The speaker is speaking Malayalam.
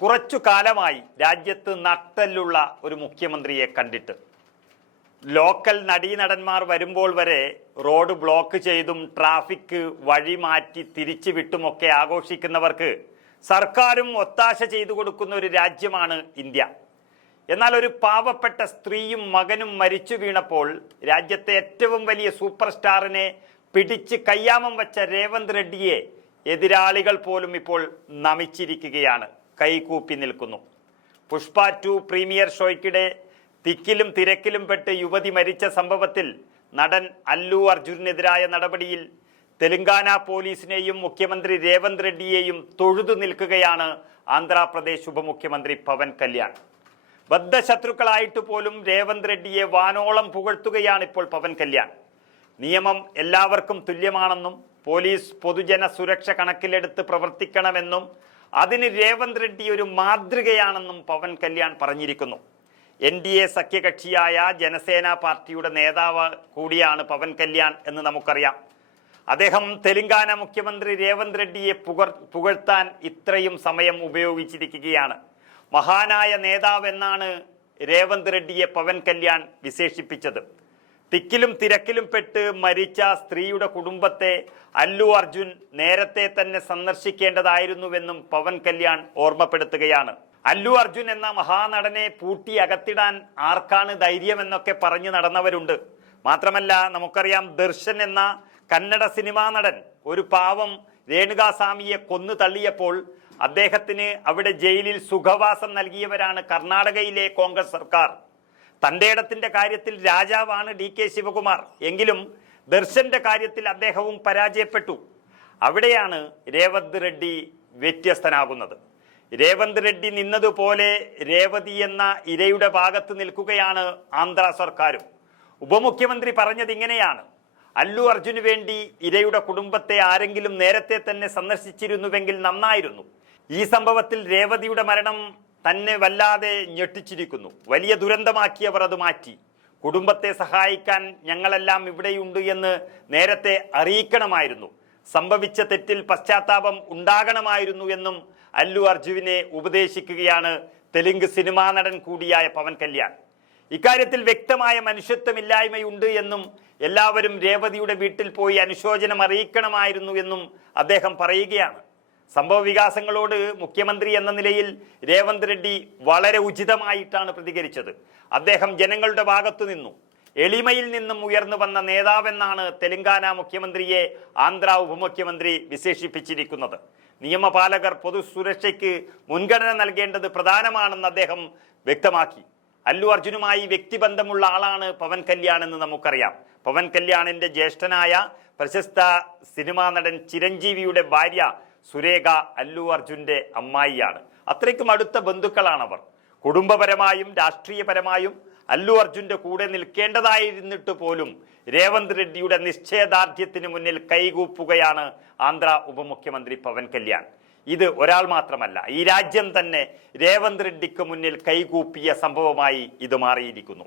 കുറച്ചു കാലമായി രാജ്യത്ത് നട്ടെല്ലുള്ള ഒരു മുഖ്യമന്ത്രിയെ കണ്ടിട്ട്. ലോക്കൽ നടീനടന്മാർ വരുമ്പോൾ വരെ റോഡ് ബ്ലോക്ക് ചെയ്തും ട്രാഫിക് വഴി മാറ്റി തിരിച്ചു വിട്ടുമൊക്കെ ആഘോഷിക്കുന്നവർക്ക് സർക്കാരും ഒത്താശ ചെയ്തു കൊടുക്കുന്ന ഒരു രാജ്യമാണ് ഇന്ത്യ. എന്നാൽ ഒരു പാവപ്പെട്ട സ്ത്രീയും മകനും മരിച്ചു വീണപ്പോൾ രാജ്യത്തെ ഏറ്റവും വലിയ സൂപ്പർ സ്റ്റാറിനെ പിടിച്ച് കയ്യാമം വച്ച രേവന്ത് റെഡ്ഡിയെ എതിരാളികൾ പോലും ഇപ്പോൾ നമിച്ചിരിക്കുകയാണ്, കൈകൂപ്പി നിൽക്കുന്നു. പുഷ്പ 2 പ്രീമിയർ ഷോയ്ക്കിടെ തിക്കിലും തിരക്കിലും പെട്ട് യുവതി മരിച്ച സംഭവത്തിൽ നടൻ അല്ലു അർജുനെതിരായ നടപടിയിൽ തെലങ്കാന പോലീസിനെയും മുഖ്യമന്ത്രി രേവന്ത് റെഡ്ഡിയെയും തൊഴുതു നിൽക്കുകയാണ് ആന്ധ്രാപ്രദേശ് ഉപമുഖ്യമന്ത്രി പവൻ കല്യാൺ. ബദ്ധശത്രുക്കളായിട്ട് പോലും രേവന്ത് റെഡ്ഡിയെ വാനോളം പുകഴ്ത്തുകയാണ് ഇപ്പോൾ പവൻ കല്യാൺ. നിയമം എല്ലാവർക്കും തുല്യമാണെന്നും പോലീസ് പൊതുജന സുരക്ഷ കണക്കിലെടുത്ത് പ്രവർത്തിക്കണമെന്നും അതിന് രേവന്ത് റെഡ്ഡി ഒരു മാതൃകയാണെന്നും പവൻ കല്യാൺ പറഞ്ഞിരിക്കുന്നു. NDA സഖ്യകക്ഷിയായ ജനസേന പാർട്ടിയുടെ നേതാവ് കൂടിയാണ് പവൻ കല്യാൺ എന്ന് നമുക്കറിയാം. അദ്ദേഹം തെലങ്കാന മുഖ്യമന്ത്രി രേവന്ത് റെഡ്ഡിയെ പുകഴ്ത്താൻ ഇത്രയും സമയം ഉപയോഗിച്ചിരിക്കുകയാണ്. മഹാനായ നേതാവ് എന്നാണ് രേവന്ത് റെഡ്ഡിയെ പവൻ കല്യാൺ വിശേഷിപ്പിച്ചത്. തിക്കിലും തിരക്കിലും പെട്ട് മരിച്ച സ്ത്രീയുടെ കുടുംബത്തെ അല്ലു അർജുൻ നേരത്തെ തന്നെ സന്ദർശിക്കേണ്ടതായിരുന്നുവെന്നും പവൻ കല്യാൺ ഓർമ്മപ്പെടുത്തുകയാണ്. അല്ലു അർജുൻ എന്ന മഹാനടനെ പൂട്ടി അകത്തിടാൻ ആർക്കാണ് ധൈര്യമെന്നൊക്കെ പറഞ്ഞു നടന്നവരുണ്ട്. മാത്രമല്ല, നമുക്കറിയാം, ദർശൻ എന്ന കന്നഡ സിനിമാ നടൻ ഒരു പാവം രേണുകാസ്വാമിയെ കൊന്നു തള്ളിയപ്പോൾ അദ്ദേഹത്തിന് അവിടെ ജയിലിൽ സുഖവാസം നൽകിയവരാണ് കർണാടകയിലെ കോൺഗ്രസ് സർക്കാർ. തൻ്റെ ഇടത്തിന്റെ കാര്യത്തിൽ രാജാവാണ് DK ശിവകുമാർ. എങ്കിലും ദർശന്റെ കാര്യത്തിൽ അദ്ദേഹവും പരാജയപ്പെട്ടു. അവിടെയാണ് രേവന്ത് റെഡ്ഡി വ്യത്യസ്തനാകുന്നത്. രേവന്ത് റെഡ്ഡി നിന്നതുപോലെ രേവതി എന്ന ഇരയുടെ ഭാഗത്ത് നിൽക്കുകയാണ് ആന്ധ്ര സർക്കാരും. ഉപമുഖ്യമന്ത്രി പറഞ്ഞത് ഇങ്ങനെയാണ്: അല്ലു അർജുന് വേണ്ടി ഇരയുടെ കുടുംബത്തെ ആരെങ്കിലും നേരത്തെ തന്നെ സന്ദർശിച്ചിരുന്നുവെങ്കിൽ നന്നായിരുന്നു. ഈ സംഭവത്തിൽ രേവതിയുടെ മരണം തന്നെ വല്ലാതെ ഞെട്ടിച്ചിരിക്കുന്നു. വലിയ ദുരന്തമാക്കിയവർ അത് മാറ്റി. കുടുംബത്തെ സഹായിക്കാൻ ഞങ്ങളെല്ലാം ഇവിടെയുണ്ട് എന്ന് നേരത്തെ അറിയിക്കണമായിരുന്നു. സംഭവിച്ച തെറ്റിൽ പശ്ചാത്താപം ഉണ്ടാകണമായിരുന്നു എന്നും അല്ലു അർജുനെ ഉപദേശിക്കുകയാണ് തെലുങ്ക് സിനിമാ നടൻ കൂടിയായ പവൻ കല്യാൺ. ഇക്കാര്യത്തിൽ വ്യക്തമായ മനുഷ്യത്വമില്ലായ്മയുണ്ട് എന്നും എല്ലാവരും രേവതിയുടെ വീട്ടിൽ പോയി അനുശോചനം അറിയിക്കണമായിരുന്നു എന്നും അദ്ദേഹം പറയുകയാണ്. സംഭവ വികാസങ്ങളോട് മുഖ്യമന്ത്രി എന്ന നിലയിൽ രേവന്ത് റെഡ്ഡി വളരെ ഉചിതമായിട്ടാണ് പ്രതികരിച്ചത്. അദ്ദേഹം ജനങ്ങളുടെ ഭാഗത്തു നിന്നു, എളിമയിൽ നിന്നും ഉയർന്നു വന്ന നേതാവെന്നാണ് തെലങ്കാന മുഖ്യമന്ത്രിയെ ആന്ധ്ര ഉപമുഖ്യമന്ത്രി വിശേഷിപ്പിച്ചിരിക്കുന്നത്. നിയമപാലകർ പൊതുസുരക്ഷയ്ക്ക് മുൻഗണന നൽകേണ്ടത് പ്രധാനമാണെന്ന് അദ്ദേഹം വ്യക്തമാക്കി. അല്ലു അർജുനുമായി വ്യക്തിബന്ധമുള്ള ആളാണ് പവൻ കല്യാൺ എന്ന് നമുക്കറിയാം. പവൻ കല്യാണിന്റെ ജ്യേഷ്ഠനായ പ്രശസ്ത സിനിമാ നടൻ ചിരഞ്ജീവിയുടെ ഭാര്യ സുരേഖ അല്ലു അർജുന്റെ അമ്മായിയാണ്. അത്രയ്ക്കും അടുത്ത ബന്ധുക്കളാണവർ. കുടുംബപരമായും രാഷ്ട്രീയപരമായും അല്ലു അർജുന്റെ കൂടെ നിൽക്കേണ്ടതായിരുന്നിട്ട് പോലും രേവന്ത് റെഡ്ഡിയുടെ നിശ്ചയദാർഢ്യത്തിന് മുന്നിൽ കൈകൂപ്പുകയാണ് ആന്ധ്ര ഉപമുഖ്യമന്ത്രി പവൻ കല്യാൺ. ഇത് ഒരാൾ മാത്രമല്ല, ഈ രാജ്യം തന്നെ രേവന്ത് റെഡ്ഡിക്ക് മുന്നിൽ കൈകൂപ്പിയ സംഭവമായി ഇത് മാറിയിരിക്കുന്നു.